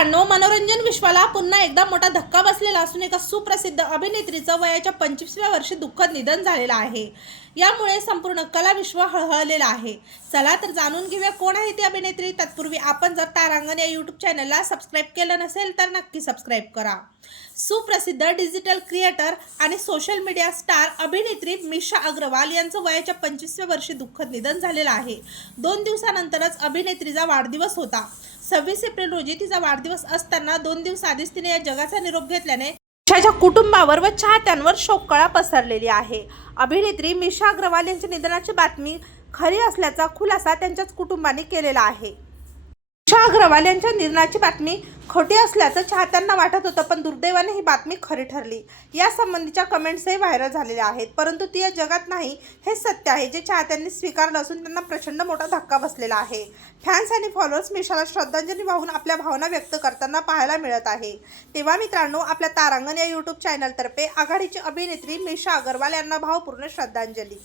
मित्रांनो मनोरंजन विश्वाला पुन्हा एकदा मोठा धक्का बसलेला असून एका सुप्रसिद्ध अभिनेत्रीचं वयाच्या पंचवीसव्या वर्षी दुःखद निधन झालेलं आहे. यामुळे संपूर्ण कला विश्व हळहळलेलं आहे. चला तर जाणून घेऊया कोण आहे ती अभिनेत्री. तत्पूर्वी आपण जर तारांगण या यूट्यूब चॅनलला सबस्क्राईब केलं नसेल तर नक्की सबस्क्राईब करा. सुप्रसिद्ध डिजिटल क्रिएटर आणि सोशल मीडिया स्टार अभिनेत्री मिशा अग्रवाल यांचं वयाच्या पंचवीसव्या वर्षी दुःखद निधन झालेलं आहे. दोन दिवसानंतरच अभिनेत्रीचा वाढदिवस होता. सव्वीस एप्रिल रोजी तिचा वाढदिवस असताना दोन दिवस आधीच तिने या जगाचा निरोप घेतल्याने मिशाच्या कुटुंबावर व चाहत्यांवर शोककळा पसरलेली आहे. अभिनेत्री मिशा अग्रवाल यांच्या निधनाची बातमी खरी असल्याचा खुलासा त्यांच्याच कुटुंबाने केलेला आहे. मिशा अग्रवाल यांच्या निधनाची बातमी खोटी असल्याचं चाहत्यांना वाटत होतं पण दुर्दैवाने ही बातमी खरी ठरली. यासंबंधीच्या कमेंट्सही व्हायरल झालेल्या आहेत परंतु ती या जगात नाही हे सत्य आहे. जे चाहत्यांनी स्वीकारलं असून त्यांना प्रचंड मोठा धक्का बसलेला आहे. फॅन्स आणि फॉलोअर्स मिशाला श्रद्धांजली वाहून आपल्या भावना व्यक्त करताना पाहायला मिळत आहे. तेव्हा मित्रांनो आपल्या तारांगण या यूट्यूब चॅनलतर्फे आघाडीची अभिनेत्री मिशा अगरवाल यांना भावपूर्ण श्रद्धांजली.